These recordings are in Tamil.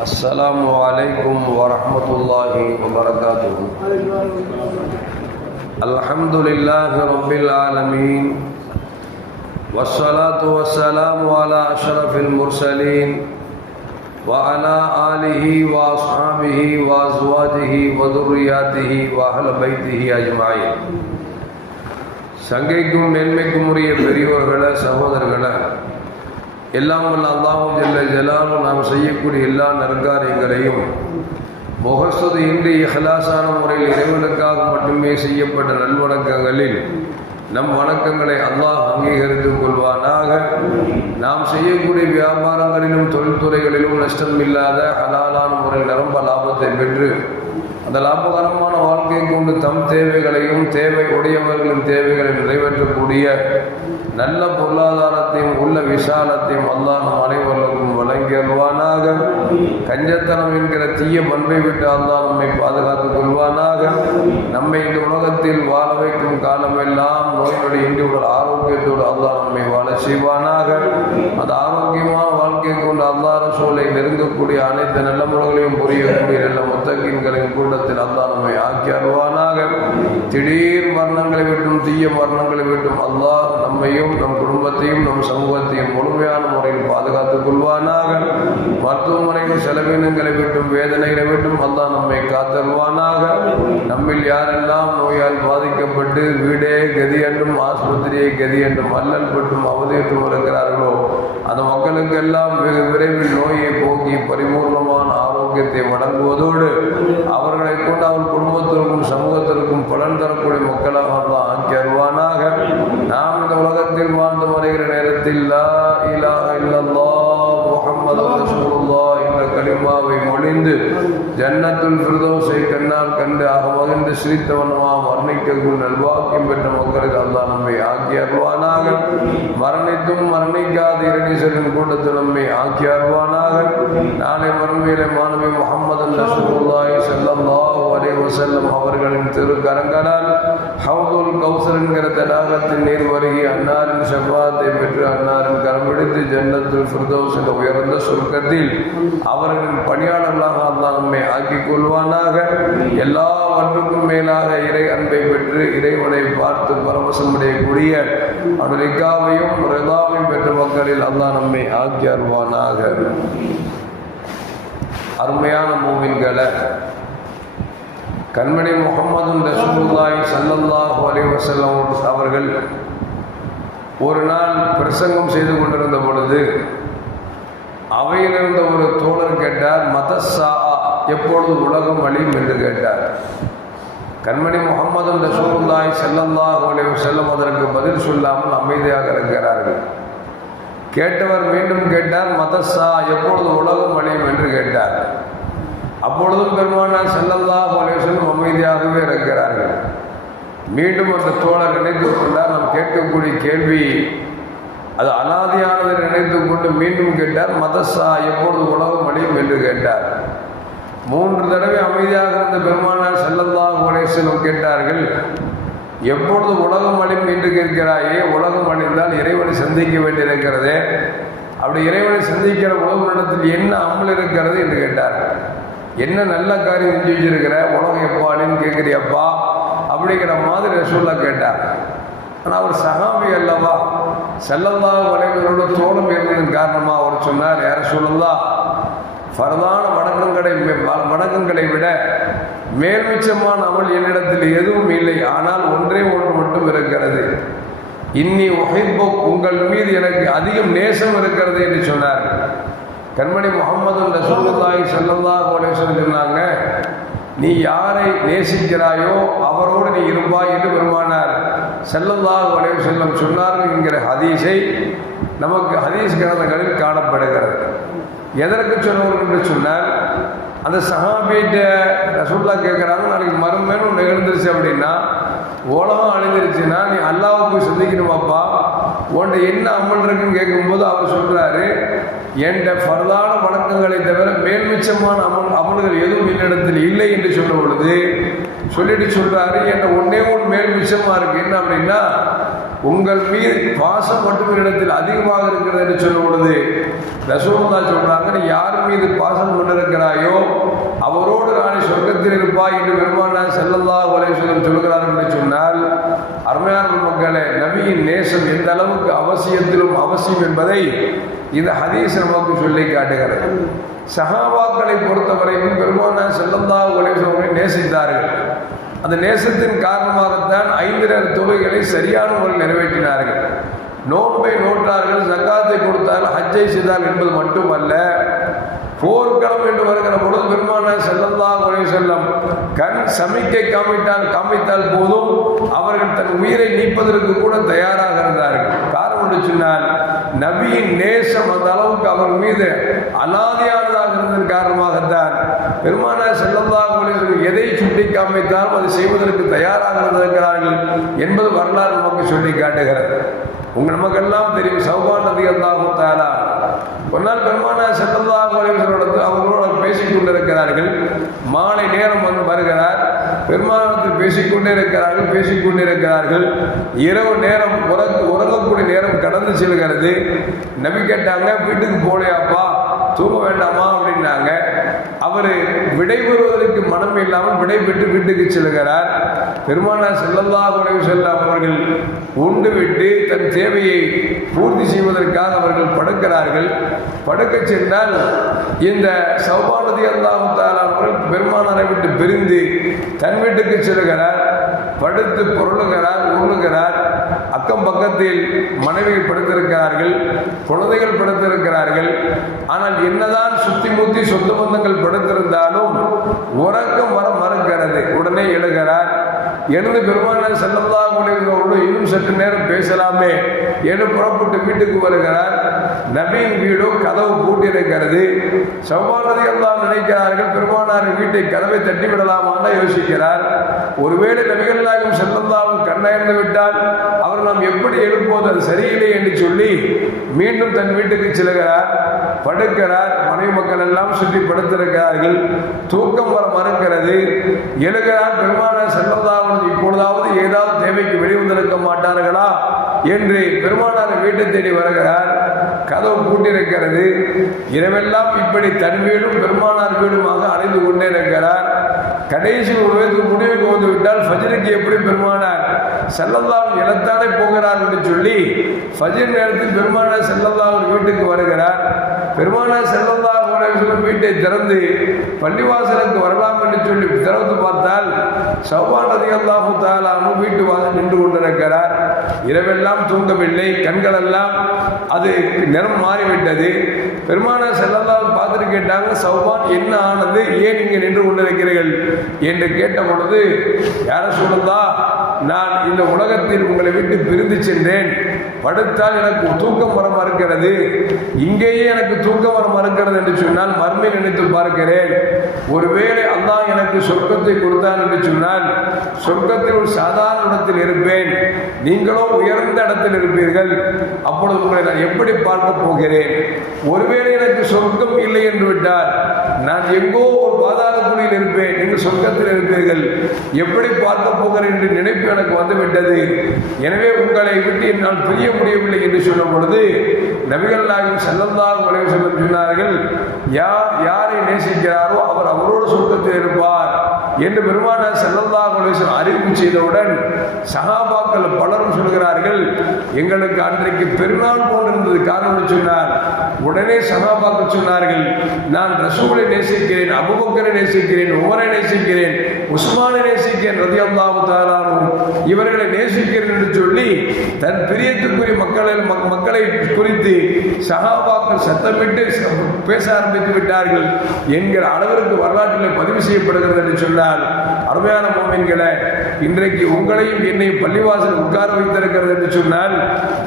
السلام عليكم ورحمة الله وبركاته الحمد لله رب العالمين والصلاة والسلام على أشرف المرسلين وعلى آله وأصحابه وأزواجه وذرياته وأهل بيته أجمعين சங்கைக்கும் மேன்மைக்கும் உரிய பெரியோர்களே சகோதரர்களே எல்லாம் வல்ல அல்லாஹும் ஜல்ல ஜலாலும் நாம் செய்யக்கூடிய எல்லா நற்காரியங்களையும் முகஸ்துது இன்றி இஹ்லாசான முறையில் இறைவனுக்காக மட்டுமே செய்யப்பட்ட நல்வணக்கங்களில் நம் வணக்கங்களை அல்லாஹ் அங்கீகரித்துக் கொள்வானாக. நாம் செய்யக்கூடிய வியாபாரங்களிலும் தொழில்துறைகளிலும் நஷ்டம் இல்லாத ஹலாலான முறையில் நிரம்ப லாபத்தை பெற்று அந்த லாபகரமான வாழ்க்கையை கொண்டு தம் தேவைகளையும் தேவை உடையவர்களின் தேவைகளை நிறைவேற்றக்கூடிய நல்ல பொருளாதாரத்தையும் உள்ள விசாலத்தையும் அல்லாஹ் நம் அனைவர்களுக்கும் வழங்கியல்வானாக கஞ்சத்தனம் என்கிற தீய பண்பை விட்டு அல்லாஹ் நம்மை பாதுகாத்துக் கொள்வானாக. நம்மை இந்த உலகத்தில் வாழ வைக்கும் காலமெல்லாம் நோய்நொடி இன்றி உடல் ஆரோக்கியத்தோடு அல்லாஹ் நம்மை வாழ செய்வானாக. அந்த ஆரோக்கியமான வாழ்க்கையை கொண்டு அல்லாஹ் சூழலை நெருங்கக்கூடிய அனைத்து நல்ல முறைகளையும் புரியக்கூடிய நல்ல முத்தகின்களின் கூட்டத்தில் அல்லாஹ் நம்மை ஆக்கி அருவானாக திடீர் மரணங்களை விட்டும் தீய மரணங்களை விட்டும் அல்லாஹ் நம்மையும் நம் குடும்பத்தையும் நம் சமூகத்தையும் முழுமையான முறையில் பாதுகாத்துக் கொள்வானாக. மருத்துவமனையின் செலவினங்களை விட்டும் வேதனைகளை விட்டும் அல்லாஹ் நம்மை காத்தருவானாக நம்மில் யாரெல்லாம் நோயால் பாதிக்கப்பட்டு வீடே கதி என்றும் ஆஸ்பத்திரியை கதி என்றும் அல்லல் பட்டும் அவதியிட்டும் இருக்கிறார்களோ அந்த மக்களுக்கெல்லாம் வெகு விரைவில் நோயை போக்கி பரிபூர்ணமான ஆரோக்கியத்தை வழங்குவதோடு அவர்களை கொண்டு அவர் குடும்பத்திற்கும் சமூகத்திற்கும் பலன் தரக்கூடிய மக்களாக அல்லாஹ் ஆக்கி அருவானாக நாம் இந்த உலகத்தில் வாழ்ந்து வருகிற நேரத்தில் தான் கலிமாவை மொழிந்து ஜன்னத்துல் ஃபிர்தௌஸை கண்ணால் கண்டு ஆக மகிழ்ந்து சிரித்தவனுமாம் மரணிக்கக்கூடிய நல்வாக்கியம் பெற்ற மக்களுக்கு அல்லா நம்மை ஆக்கி அருவானாக மரணித்தும் மரணிக்காத செல்லும் கூட்டத்தில் நம்மை ஆக்கி அருவானாக நாளை மறுமையிலே மாணவி முகமது செல்லம் அவர்களின் திருக்கரங்களால் கௌசருங்கிற தடாகத்தின் நீர் வருகி அன்னாரின் செவ்வாத்தை பெற்று அன்னாரின் கரம்பிடித்து ஜன்னத்தில் ஃபிர்தௌஸ் என்ற உயர்ந்த சுருக்கத்தில் அவர்களின் பணியாளர்களாக அல்லாஹ் நம்மை ஆக்கிக் கொள்வானாக. எல்லாவற்றுக்கும் மேலாக இறை அன்பை பெற்று இறைவனை பார்த்து பரவசமடையக்கூடிய அமெரிக்காவையும் ரதாவையும் பெற்ற மக்களில் அல்லாஹ் நம்மை ஆக்கி அருவானாக அருமையான மூவின்களை கண்மணி முகமது ரசூலுல்லாஹி சல்லல்லாஹு அலைஹி வஸல்லம் அவர்கள் ஒரு நாள் பிரசங்கம் செய்து கொண்டிருந்த பொழுது அவையில் இருந்த ஒரு தோழர் கேட்டார் மதசா எப்பொழுது உலகம் அழியும் என்று கேட்டார். கண்மணி முகமது ரசூலுல்லாஹி ஸல்லல்லாஹு அலைஹி வஸல்லம் அதற்கு பதில் சொல்லாமல் அமைதியாக இருக்கிறார்கள். கேட்டவர் மீண்டும் கேட்டார் மதசா எப்பொழுது உலகம் அழியும் என்று கேட்டார். அப்பொழுதும் பெருமானார் செல்லல்லாஹு அலைவசம் அமைதியாகவே இருக்கிறார்கள் மீண்டும் அந்த தோழர் நினைத்து கொண்டார் நாம் கேட்கக்கூடிய கேள்வி அது அனாதியானதை நினைத்து கொண்டு மீண்டும் கேட்டார் மதசா எப்பொழுது உலகம் அடையும் என்று கேட்டார். மூன்று தடவை அமைதியாக இருந்த பெருமானார் செல்லல்லாஹு அலைவசம் கேட்டார்கள் எப்பொழுது உலகம் அழியும் என்று கேட்கிறாயே உலகம் அழிந்தால் இறைவனை சந்திக்க வேண்டியிருக்கிறதே. அப்படி இறைவனை சந்திக்கிற உலகத்தில் என்ன அமல் இருக்கிறது? என்று கேட்டார்கள் என்ன நல்ல காரியம் செஞ்சு வச்சிருக்கிற உலகம் எப்போ? கேட்குறியப்பா அப்படிங்கிற மாதிரி ரசூல்லா கேட்டார். ஆனால் அவர் சகாபி அல்லவா? செல்லல்லா வளைவர்களோட தோணும் இருந்ததன் காரணமாக அவர் சொன்னார் யார சொல்லலா பரதான வணக்கங்களை வணக்கங்களை விட மேல்மிச்சமான அமல் என்னிடத்தில் எதுவும் இல்லை. ஆனால் ஒன்றே ஒன்று மட்டும் இருக்கிறது. இன்னி ஒஹைப்போ உங்கள் மீது எனக்கு அதிகம் நேசம் இருக்கிறது என்று சொன்னார். கண்மணி முகமது ரசூலுல்லாஹி ஸல்லல்லாஹு அலைஹி வஸல்லம் சொன்னாங்க நீ யாரை நேசிக்கிறாயோ அவரோடு நீ இருப்பாய் என்று பெருமானார் ஸல்லல்லாஹு அலைஹி வஸல்லம் சொன்னார்கள் என்கிற ஹதீஸை நமக்கு ஹதீஸ் கிரந்தங்களில் காணப்படுகிறது. எதற்கு சொன்னவர்கள் என்று சொன்னால் அந்த சஹாபியிட்ட ரசூல்லா கேட்குறாங்க நாளைக்கு மறுமேனும் நிகழ்ந்துருச்சு அப்படின்னா உலகம் அழிஞ்சிருச்சுன்னா நீ அல்லாவுக்கு போய் சந்திக்கணுமாப்பா? உன்ட என்ன அமல் இருக்குன்னு கேட்கும்போது அவர் சொல்கிறாரு என்ற பரதான வணக்கங்களை தவிர மேல்மிச்சமான அமல் அமல்கள் எதுவும் என்னிடத்தில் இல்லை என்று சொல்லும் பொழுது சொல்லிட்டு சொல்கிறாரு என்கிட்ட ஒன்னே ஒன்று மேல் மிச்சமாக இருக்குது என்ன அப்படின்னா உங்கள் மீது பாசம் மட்டும் இடத்தில் அதிகமாக இருக்கிறது என்று சொல்லும் பொழுது ரசூல்லா சொல்றாங்க நீ யார் மீது பாசம் கொண்டிருக்கிறாயோ அவரோடு ராணி சொர்க்கத்தில் இருப்பாய் என்று பெருமானார் செல்லல்லா வலைசலம் சொல்கிறார் என்று சொன்னால் அருமையான மக்களே நபியின் எந்த அளவுக்கு அவசியத்திலும் அவசியம் என்பதை இந்த ஹதீஸ் நமக்கு சொல்லி காட்டுகிறது. சகாபாக்களை பொறுத்தவரைக்கும் பெருமானார் செல்லந்தா வலைசலமை நேசித்தார்கள். அந்த நேசத்தின் காரணமாகத்தான் ஐந்து நேர தொகைகளை சரியான முறையில் நிறைவேற்றினார்கள். நோன்பை நோட்டார்கள் சக்காத்தை கொடுத்தார்கள் ஹஜ்ஜை செய்தார்கள் என்பது மட்டுமல்ல போர்க்களம் என்று வருகிற பெருமான செல்லந்தா குறை செல்லம் கண் சமிக்கை காமிட்டால் காமித்தால் போதும். அவர்கள் தன் உயிரை நீப்பதற்கு கூட தயாராக இருந்தார்கள். காரணம் என்று சொன்னால் நபியின் நேசம் அந்த அளவுக்கு அவர் மீது அனாதியானதாக இருந்ததன் காரணமாகத்தான் பெருமான செல்லந்தா குறை எதை சுட்டி காமித்தாலும் அதை செய்வதற்கு தயாராக இருந்திருக்கிறார்கள் என்பது வரலாறு நமக்கு சொல்லி காட்டுகிறது. உங்க நமக்கெல்லாம் தெரியும். சௌபான் நதி அல்லாஹு தாலா ஒரு நாள் பெருமான செல்லல்லாஹு அலைவசரோடு அவங்களோட பேசிக் கொண்டிருக்கிறார்கள். மாலை நேரம் வந்து வருகிறார். பெருமானத்தில் பேசிக்கொண்டே இருக்கிறார்கள் பேசிக்கொண்டே இருக்கிறார்கள். இரவு நேரம் உறங்க உறங்கக்கூடிய நேரம் கடந்து செல்கிறது. நபி கேட்டாங்க வீட்டுக்கு போலையாப்பா. தூங்க வேண்டாமா அப்படின்னாங்க. அவர் விடைபெறுவதற்கு மனம் இல்லாமல் விடைபெற்று வீட்டுக்கு செல்கிறார். பெருமானார் செல்லல்லா குறைவு செல்லம் அவர்கள் உண்டு விட்டு தன் தேவையை பூர்த்தி செய்வதற்காக அவர்கள் படுக்கிறார்கள். படுக்க சென்றால் இந்த சௌபானதி அல்லாஹாலானவர்கள் பெருமானாரை விட்டு பிரிந்து தன் வீட்டுக்கு செல்கிறார். படுத்து பொருளுகிறார் உண்ணுகிறார். அக்கம் பக்கத்தில் மனைவி படுத்திருக்கிறார்கள் குழந்தைகள் படுத்திருக்கிறார்கள். ஆனால் என்னதான் சுத்தி முத்தி சொந்த பந்தங்கள் படுத்திருந்தாலும் உறக்கம் வர மறுக்கிறது. உடனே எழுகிறார் எழுந்து பெருமான செல்லல்லா முடிவுகளோடு இன்னும் சற்று நேரம் பேசலாமே என்று புறப்பட்டு வீட்டுக்கு வருகிறார். நபியின் வீடோ கதவு பூட்டியிருக்கிறது. சௌபானதி எல்லாம் நினைக்கிறார்கள் பெருமானாரின் வீட்டை கதவை தட்டி விடலாமான்னு யோசிக்கிறார். ஒருவேளை நபிகள் நாயகம் செல்லந்தாவும் கண்ணயர்ந்து விட்டால் அவர் நாம் எப்படி எழுப்போது அது சரியில்லை என்று சொல்லி மீண்டும் தன் வீட்டுக்கு செல்கிறார். படுக்கிறார். மனைவி மக்கள் எல்லாம் சுற்றி படுத்திருக்கிறார்கள். தூக்கம் வர மறுக்கிறது. எழுகிறார் பெருமானார் செல்லந்தாவும் இப்பொழுதாவது ஏதாவது தேவைக்கு வெளிவந்திருக்க மாட்டார்களா? என்று பெருமானார் வீட்டை தேடி வருகிறார். கதவு இரவெல்லாம் இப்படி தன் பெருமானார் வீடுமாக அடைந்து கொண்டே இருக்கிறார் கடைசி ஒரு வயதுக்கு முடிவுக்கு வந்து விட்டால் ஃபஜருக்கு எப்படி பெருமானார் செல்லல்லாம் இனத்தானே போகிறார் என்று சொல்லி ஃபஜிர் நேரத்தில் பெருமானார் செல்லல்லாம் வீட்டுக்கு வருகிறார். பெருமானார் செல்லந்தா சொல்லும் வீட்டை திறந்து பள்ளிவாசலுக்கு வரலாம் என்று சொல்லி திறந்து பார்த்தால் சௌவான் நதி அல்லாஹு தாலாமும் வீட்டு வாசல் நின்று கொண்டிருக்கிறார். இரவெல்லாம் தூங்கவில்லை கண்கள் எல்லாம் அது நிறம் மாறிவிட்டது. பெருமான செல்லல்லாம் பார்த்துட்டு கேட்டாங்க சௌவான் என்ன ஆனது? ஏன் இங்கே நின்று கொண்டிருக்கிறீர்கள்? என்று கேட்ட பொழுது யார சொல்லுதா நான் இந்த உலகத்தில் உங்களை விட்டு பிரிந்து சென்றேன். படுத்தால் எனக்கு தூக்கம் வர மறுக்கிறது. இங்கேயே எனக்கு தூக்கம் வர மறுக்கிறது என்று சொன்னால் மர்மை நினைத்து பார்க்கிறேன். ஒருவேளை அல்லாஹ் எனக்கு சொர்க்கத்தை கொடுத்தான் என்று சொன்னால் சொர்க்கத்தில் ஒரு சாதாரண இடத்தில் இருப்பேன். நீங்களோ உயர்ந்த இடத்தில் இருப்பீர்கள். அப்பொழுது உங்களை நான் எப்படி பார்க்க போகிறேன்? ஒருவேளை எனக்கு சொர்க்கம் இல்லை என்று விட்டால் நான் எங்கோ ஒரு இருப்பேன் நீங்கள் சொர்க்கத்தில் இருப்பீர்கள். எப்படி பார்க்க போகிறேன் என்று நினைப்பு எனக்கு வந்துவிட்டது. எனவே உங்களை விட்டு என்னால் பிரிய முடியவில்லை என்று சொல்லும் பொழுது நபிகள் நாயகம் செல்லந்தாக உலகம் செல்லும் சொன்னார்கள் யார் யாரை நேசிக்கிறாரோ அவர் அவரோடு சொர்க்கத்தில் இருப்பார். என்று பெருமான செல்லல்லா உலக அறிவிப்பு செய்தவுடன் சகாபாக்கள் பலரும் சொல்கிறார்கள் எங்களுக்கு அன்றைக்கு பெருநாள் போன்றிருந்தது. காரணம் சொன்னார்? உடனே சகாபாக்கள் சொன்னார்கள் நான் ரசூலை நேசிக்கிறேன் அபுபக்கரை நேசிக்கிறேன் உமரை நேசிக்கிறேன் உஸ்மானை நேசிக்கிறேன் ரதி அல்லாஹு தாரானும் இவர்களை நேசிக்கிறேன் என்று சொல்லி தன் பிரியத்துக்குரிய மக்களை மக்களை குறித்து சகாபாக்கள் சத்தமிட்டு பேச ஆரம்பித்து விட்டார்கள் என்கிற அளவிற்கு வரலாற்றில் பதிவு செய்யப்படுகிறது என்று சொன்னார். சொன்னால் அருமையான மோமின்களை இன்றைக்கு உங்களையும் என்னை பள்ளிவாசல் உட்கார வைத்திருக்கிறது என்று சொன்னால்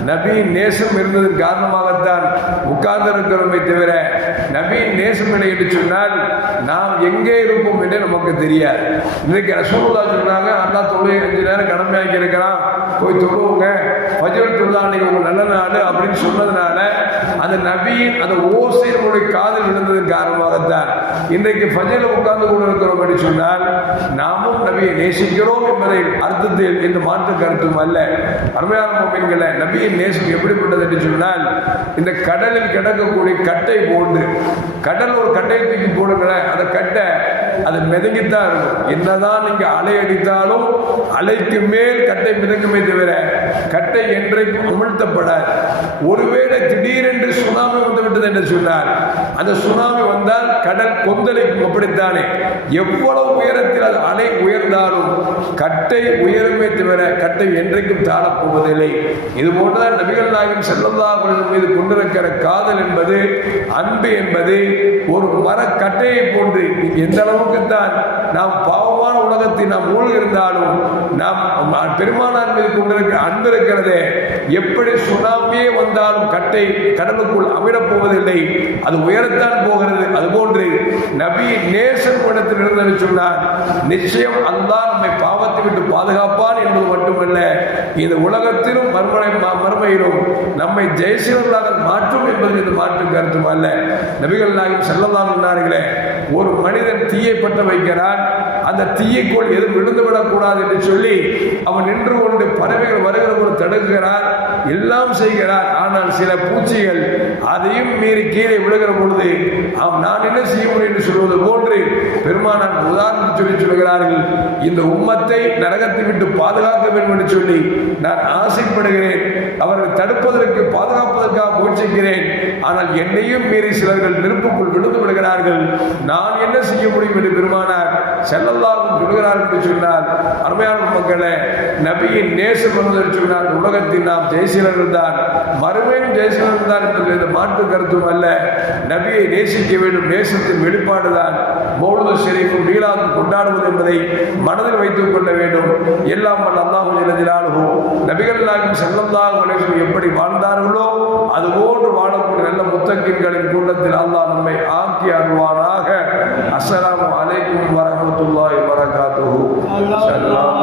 நபியின் நேசம் இருந்ததன் காரணமாகத்தான் உட்கார்ந்திருக்கிறோமே தவிர நபியின் நேசம் இல்லை என்று சொன்னால் நாம் எங்கே இருப்போம் என்று நமக்கு தெரியாது. இன்றைக்கு ரசூல்லா சொன்னாங்க அண்ணா தொழில் அஞ்சு நேரம் கடமையாக்கி இருக்கிறான் போய் தொழுவுங்க. பஜர் தொழுதா நீங்க உங்க நல்ல நாள் அப்படின்னு சொன்னதுனால அந்த நபியின் அந்த ஓசை நம்முடைய காதல் விழுந்ததன் காரணமாகத்தான் இன்றைக்கு ஃபஜில உட்கார்ந்து கொண்டு இருக்கிறோம் என்று சொன்னால் நாமும் நபியை நேசிக்கிறோம் என்பதை அர்த்தத்தில் இந்த மாற்று கருத்தும் அல்ல. அருமையான மொபைல்களை நபியின் நேசம் எப்படிப்பட்டது என்று சொன்னால் இந்த கடலில் கிடக்கக்கூடிய கட்டை போன்று. கடல் ஒரு கட்டை தூக்கி போடுங்களேன். அந்த கட்டை அது மிதங்கித்தான் இருக்கும். என்னதான் நீங்க அலை அடித்தாலும் அலைக்கு மேல் கட்டை மிதக்குமே தவிர கட்டை என்றைக்கும் உமிழ்த்தப்படாது. ஒருவேளை திடீரென்று சுனாமி வந்துவிட்டது என்று சொன்னார் அந்த சுனாமி வந்தால் கடல் கொந்தளிக்கும் அப்படித்தானே? எவ்வளவு உயரத்தில் அது அலை உயர்ந்தாலும் கட்டை உயருமே தவிர கட்டை என்றைக்கும் தாழப்போவதில்லை. இது போன்றுதான் நபிகள் நாயகம் செல்லல்லா மீது கொண்டிருக்கிற காதல் என்பது அன்பு என்பது ஒரு மரக்கட்டையை போன்று எந்த அளவுக்கு தான் நாம் பாவம் பாவமான உலகத்தில் நாம் மூழ்கிருந்தாலும் நாம் பெருமானார் மீது கொண்டிருக்கிற அன்பு இருக்கிறதே. எப்படி சுனாமியே வந்தாலும் கட்டை கடலுக்குள் அமிழப் போவதில்லை. அது உயரத்தான் போகிறது. அதுபோன்று நபி நேசன் இடத்தில் இருந்தது சொன்னார் நிச்சயம் அல்லாஹ் நம்மை பாவத்தை விட்டு பாதுகாப்பார் என்பது மட்டுமல்ல இந்த உலகத்திலும் மறுமலை மறுமையிலும் நம்மை ஜெயசீலர்களாக மாற்றும் என்பது இந்த மாற்று கருத்தும் அல்ல. நபிகள் நாயகம் செல்லலாம் சொன்னார்களே ஒரு மனிதன் தீயை பற்ற வைக்கிறான். அந்த தீயைக்குள் எதுவும் விழுந்து விடக்கூடாது என்று சொல்லி அவன் நின்று கொண்டு பறவைகள் வருகிற போது தடுக்கிறார் எல்லாம் செய்கிறார். ஆனால் சில பூச்சிகள் அதையும் மீறி கீழே விழுகிற பொழுது அவன் நான் என்ன செய்ய முடியும் என்று சொல்வது போன்று பெருமானார் உதாரணம் சொல்லி சொல்கிறார்கள் இந்த உம்மத்தை நரகத்தை விட்டு பாதுகாக்க வேண்டும் என்று சொல்லி நான் ஆசைப்படுகிறேன். அவர்கள் தடுப்பதற்கு பாதுகாப்பதற்காக முயற்சிக்கிறேன். ஆனால் என்னையும் மீறி சிலர்கள் நெருப்புக்குள் விழுந்து விடுகிறார்கள். நான் என்ன செய்ய முடியும் என்று பெருமானார் செல்லல்லாரும் சொல்கிறார் என்று சொன்னார் அருமையான மக்களே நபியின் நேசம் என்று சொன்னார் உலகத்தில் நாம் ஜெயசீலர்கள் தான் மறுமையும் ஜெயசீலர்கள் தான் என்பது மாற்று கருத்தும் அல்ல. நபியை நேசிக்க வேண்டும் நேசத்தின் வெளிப்பாடு தான் மௌலத ஷெரீஃபும் மீளாதும் கொண்டாடுவது என்பதை மனதில் வைத்துக் கொள்ள வேண்டும். எல்லாம் வல்ல அல்லாஹு ஜலஜலாலுஹு நபிகள் நாயகம் செல்லல்லாஹு அலைஹி எப்படி வாழ்ந்தார்களோ அதுபோன்று வாழக்கூடிய நல்ல முத்தக்கின்களின் கூட்டத்தில் அல்லாஹ் நம்மை ஆக்கி அருள்வானாக. வர sallallahu